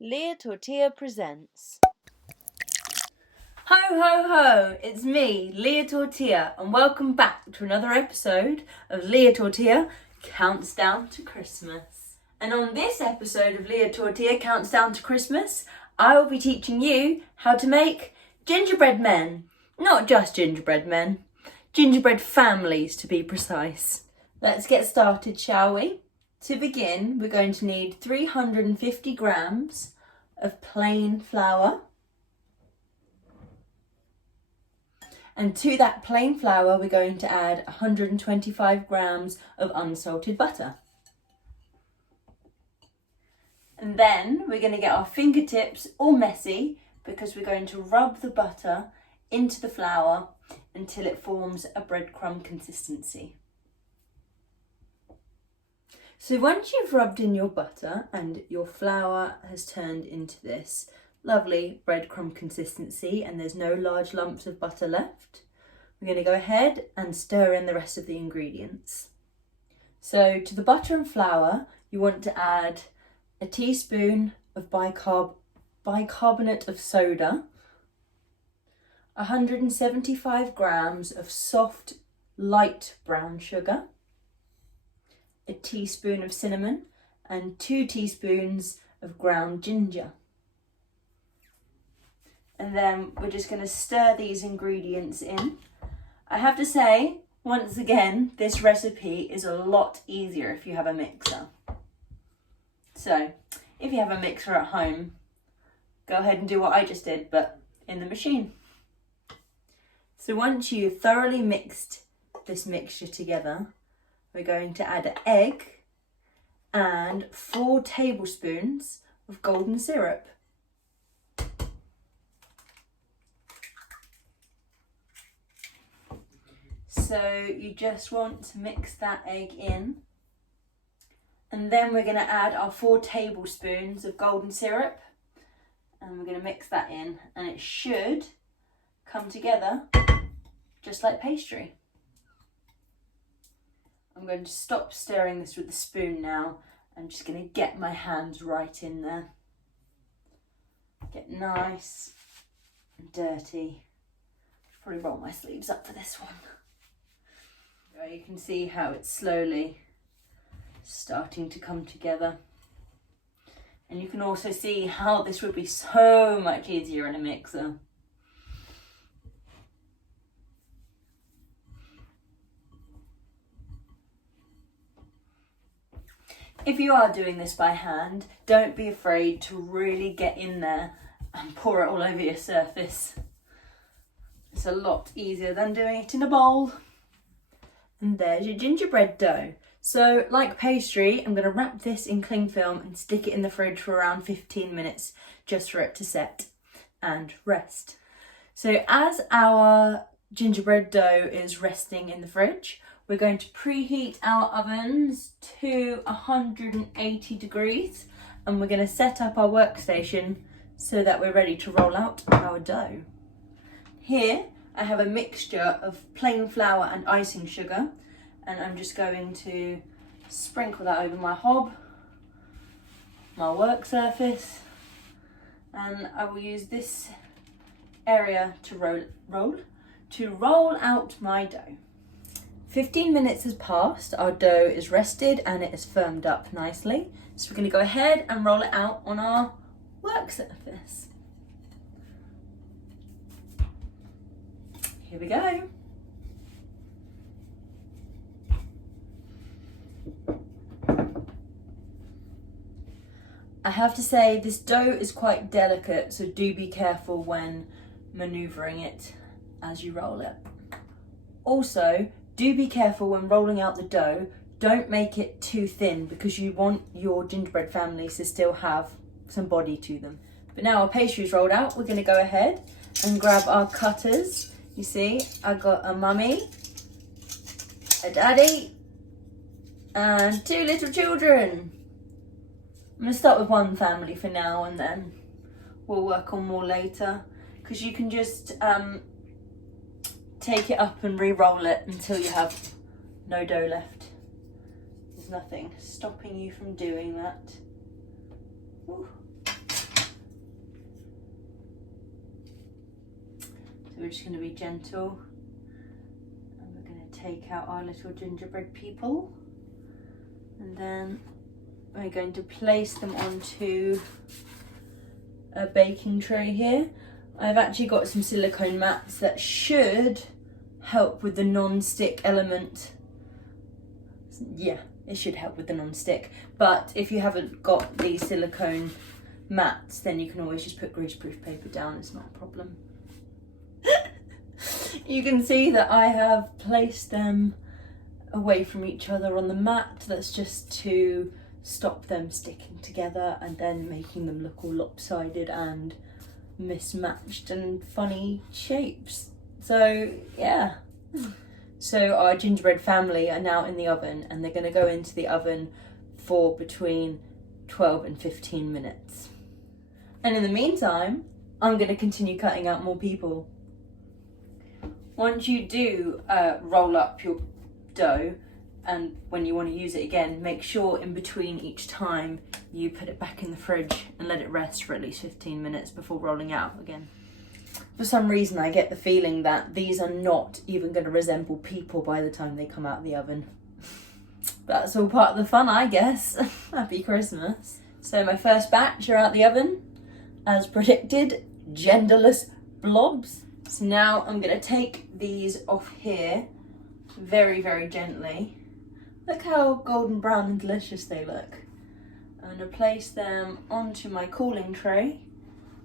Lia Tortilla presents. Ho ho ho, it's me, Lia Tortilla, and welcome back to another episode of Lia Tortilla Counts Down to Christmas. And on this episode of Lia Tortilla Counts Down to Christmas, I will be teaching you how to make gingerbread men. Not just gingerbread men, gingerbread families to be precise. Let's get started, shall we? To begin, we're going to need 350 grams of plain flour. And to that plain flour, we're going to add 125 grams of unsalted butter. And then we're going to get our fingertips all messy because we're going to rub the butter into the flour until it forms a breadcrumb consistency. So once you've rubbed in your butter and your flour has turned into this lovely breadcrumb consistency and there's no large lumps of butter left, we're going to go ahead and stir in the rest of the ingredients. So to the butter and flour, you want to add a teaspoon of bicarbonate of soda, 175 grams of soft light brown sugar, a teaspoon of cinnamon, and 2 teaspoons of ground ginger. And then we're just going to stir these ingredients in. I have to say, once again, this recipe is a lot easier if you have a mixer. So, if you have a mixer at home, go ahead and do what I just did, but in the machine. So once you've thoroughly mixed this mixture together, we're going to add an egg and 4 tablespoons of golden syrup. So you just want to mix that egg in. And then we're going to add our 4 tablespoons of golden syrup. And we're going to mix that in. And it should come together just like pastry. I'm going to stop stirring this with the spoon now. I'm just going to get my hands right in there. Get nice and dirty. Probably roll my sleeves up for this one. You can see how it's slowly starting to come together. And you can also see how this would be so much easier in a mixer. If you are doing this by hand, don't be afraid to really get in there and pour it all over your surface. It's a lot easier than doing it in a bowl. And there's your gingerbread dough. So, like pastry, I'm going to wrap this in cling film and stick it in the fridge for around 15 minutes just for it to set and rest. So as our gingerbread dough is resting in the fridge, we're going to preheat our ovens to 180 degrees and we're going to set up our workstation so that we're ready to roll out our dough. Here I have a mixture of plain flour and icing sugar, and I'm just going to sprinkle that over my hob, my work surface, and I will use this area to roll out my dough. 15 minutes has passed, our dough is rested and it is firmed up nicely. So we're going to go ahead and roll it out on our work surface. Here we go. I have to say this dough is quite delicate, so do be careful when manoeuvring it as you roll it. Also, do be careful when rolling out the dough. Don't make it too thin because you want your gingerbread families to still have some body to them. But now our pastry is rolled out, we're going to go ahead and grab our cutters. You see, I got a mummy, a daddy, and 2 little children. I'm going to start with one family for now and then we'll work on more later, because you can just take it up and re-roll it until you have no dough left. There's nothing stopping you from doing that. Ooh. we're just going to be gentle. And we're going to take out our little gingerbread people. And then we're going to place them onto a baking tray here. I've actually got some silicone mats that should help with the non-stick element. Yeah, it should help with the non-stick. But if you haven't got these silicone mats, then you can always just put greaseproof paper down. It's not a problem. You can see that I have placed them away from each other on the mat. That's just to stop them sticking together and then making them look all lopsided and mismatched and funny shapes. So yeah, so our gingerbread family are now in the oven, and they're going to go into the oven for between 12 and 15 minutes. And in the meantime, I'm going to continue cutting out more people. Once you do roll up your dough, and when you want to use it again, make sure in between each time you put it back in the fridge and let it rest for at least 15 minutes before rolling out again. For some reason, I get the feeling that these are not even going to resemble people by the time they come out of the oven. That's all part of the fun, I guess. Happy Christmas. So my first batch are out the oven. As predicted, genderless blobs. So now I'm going to take these off here very, very gently. Look how golden brown and delicious they look. I'm going to place them onto my cooling tray.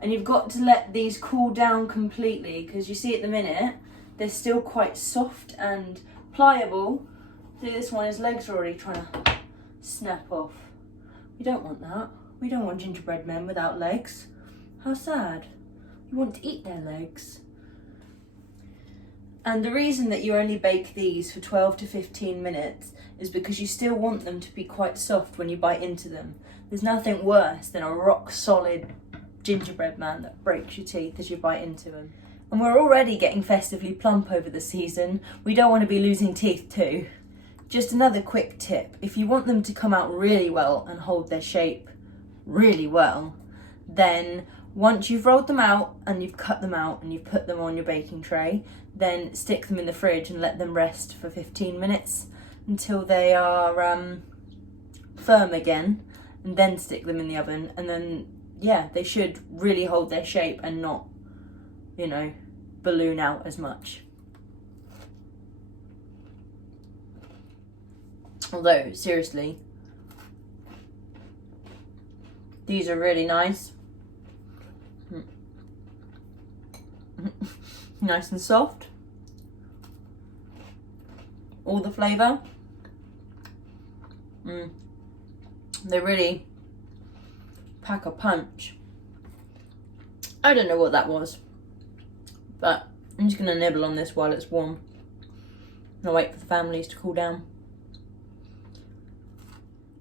And you've got to let these cool down completely, because you see at the minute, they're still quite soft and pliable. See, this one, his legs are already trying to snap off. We don't want that. We don't want gingerbread men without legs. How sad. We want to eat their legs. And the reason that you only bake these for 12 to 15 minutes is because you still want them to be quite soft when you bite into them. There's nothing worse than a rock solid gingerbread man that breaks your teeth as you bite into him. And we're already getting festively plump over the season. We don't want to be losing teeth too. Just another quick tip, if you want them to come out really well and hold their shape really well, then once you've rolled them out and you've cut them out and you've put them on your baking tray, then stick them in the fridge and let them rest for 15 minutes until they are firm again, and then stick them in the oven. And then yeah, they should really hold their shape and not, you know, balloon out as much. Although, seriously, these are really nice. Nice and soft. All the flavour. They really pack a punch. I don't know what that was, but I'm just going to nibble on this while it's warm. I'll wait for the families to cool down.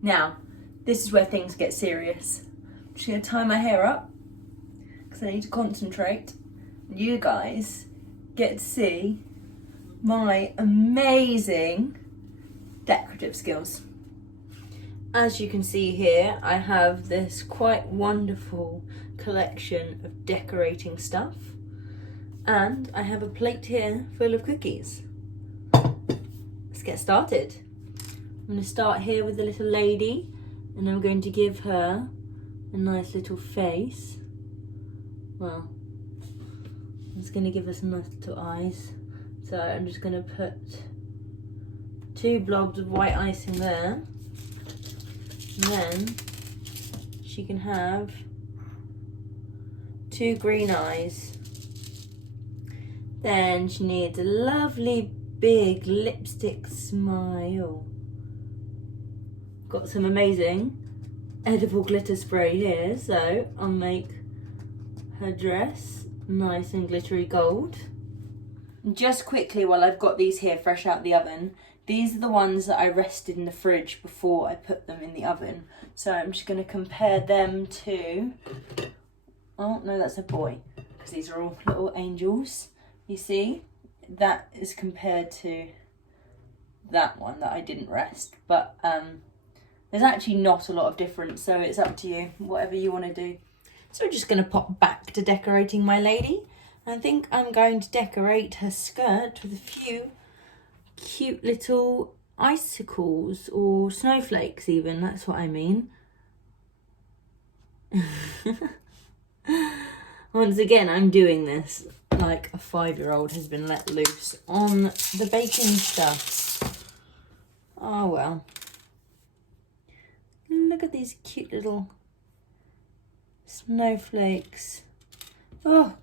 Now, this is where things get serious. I'm just going to tie my hair up because I need to concentrate. You guys get to see my amazing decorative skills. As you can see here, I have this quite wonderful collection of decorating stuff, and I have a plate here full of cookies. Let's get started. I'm going to start here with the little lady, and I'm going to give her a nice little face. Well, I'm just going to give her some nice little eyes. So I'm just going to put 2 blobs of white icing there. And then she can have 2 green eyes. Then she needs a lovely big lipstick smile. Got some amazing edible glitter spray here, so I'll make her dress nice and glittery gold. Just quickly, while I've got these here fresh out the oven, these are the ones that I rested in the fridge before I put them in the oven. So I'm just going to compare them to, oh no, that's a boy, because these are all little angels. You see, that is compared to that one that I didn't rest. But there's actually not a lot of difference, so it's up to you, whatever you want to do. So I'm just going to pop back to decorating my lady. I think I'm going to decorate her skirt with a few cute little icicles or snowflakes even, that's what I mean. Once again, I'm doing this like a 5-year-old has been let loose on the baking stuff. Oh well. Look at these cute little snowflakes. Oh.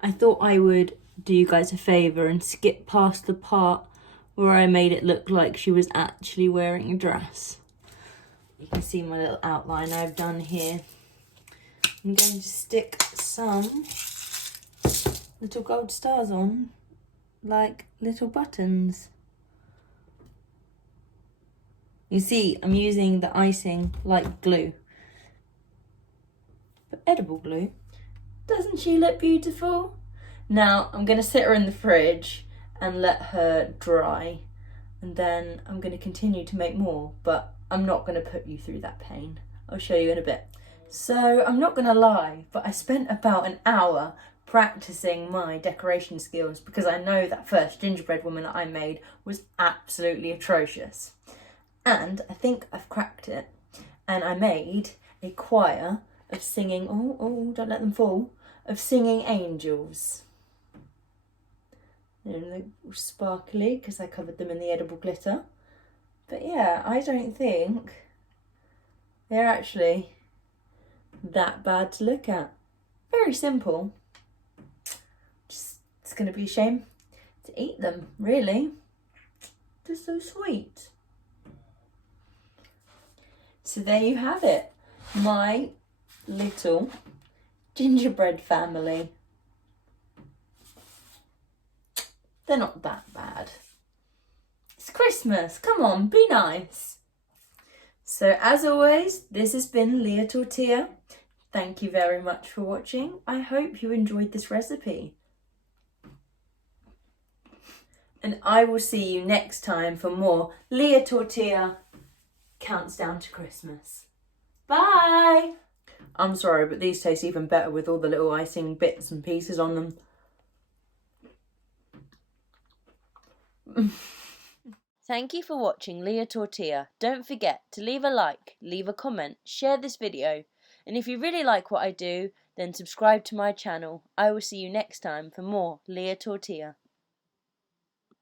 I thought I would do you guys a favour and skip past the part where I made it look like she was actually wearing a dress. You can see my little outline I've done here. I'm going to stick some little gold stars on, like little buttons. You see, I'm using the icing like glue, but edible glue. Doesn't she look beautiful? Now I'm going to sit her in the fridge and let her dry, and then I'm going to continue to make more, but I'm not going to put you through that pain. I'll show you in a bit. So I'm not going to lie, but I spent about an hour practicing my decoration skills because I know that first gingerbread woman that I made was absolutely atrocious. And I think I've cracked it. And I made a choir of singing, oh, don't let them fall, of singing angels. They're sparkly because I covered them in the edible glitter. But yeah, I don't think they're actually that bad to look at. Very simple. Just, it's going to be a shame to eat them, really. They're so sweet. So there you have it. My little gingerbread family. They're not that bad. It's Christmas. Come on, be nice. So as always, this has been Lia Tortilla. Thank you very much for watching. I hope you enjoyed this recipe. And I will see you next time for more Lia Tortilla Counts Down to Christmas. Bye! I'm sorry, but these taste even better with all the little icing bits and pieces on them. Thank you for watching Lia Tortilla. Don't forget to leave a like, leave a comment, share this video, and if you really like what I do, then subscribe to my channel. I will see you next time for more Lia Tortilla.